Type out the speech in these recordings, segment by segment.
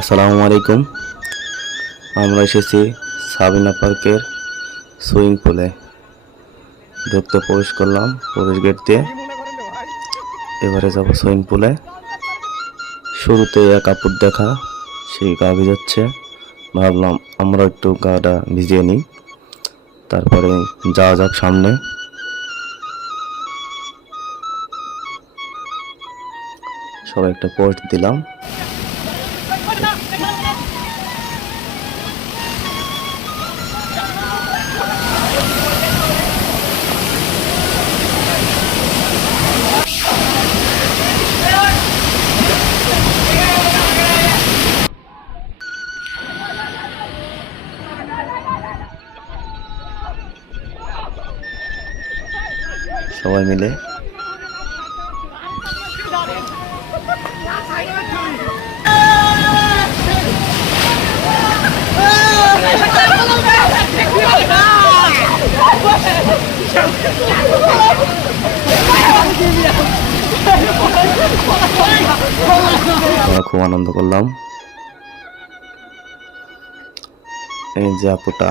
আসসালামু আলাইকুম। আমরা এসেছি সাবিনা পার্কের সুইমিং পুলে। ঢুকতে প্রবেশ করলাম প্রবেশ গেট দিয়ে। এবারে যাব সুইমিং পুলে। শুরুতে এক আপুর দেখা, সেই গা ভিজাচ্ছে। ভাবলাম আমরা একটু গাটা ভিজিয়ে নিই, তারপরে যাওয়া যাক সামনে। সবাই একটা পোস্ট দিলাম। সবাই মিলে আমরা খুব আনন্দ করলাম। এই যে আপুটা,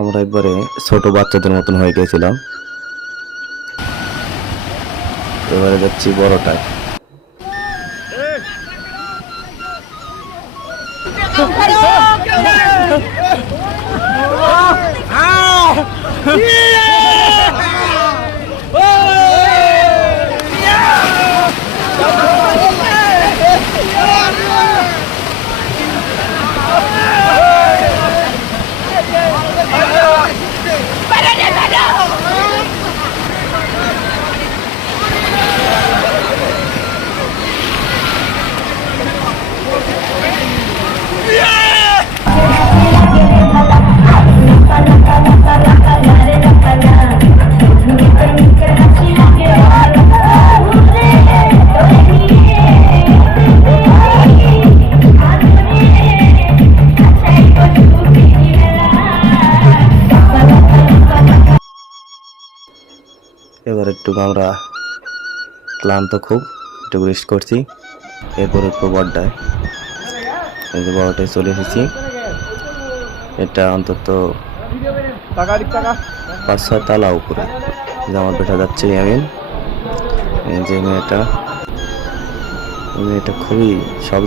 আমরা একবারে ছোট বাচ্চাদের মতন হয়ে গেছিলাম। এবারে যাচ্ছি বড়টায়। এবার একটু আমরা ক্লান্ত, খুব একটু রেস্ট করছি। এরপর একটু বড়টায়, এই যে বড়টায় চলে এসেছি। এটা অন্তত 5-6 তলা উপরে। যে আমার বেটা যাচ্ছে ইয়ামিন, এই যে মেয়েটা খুবই সব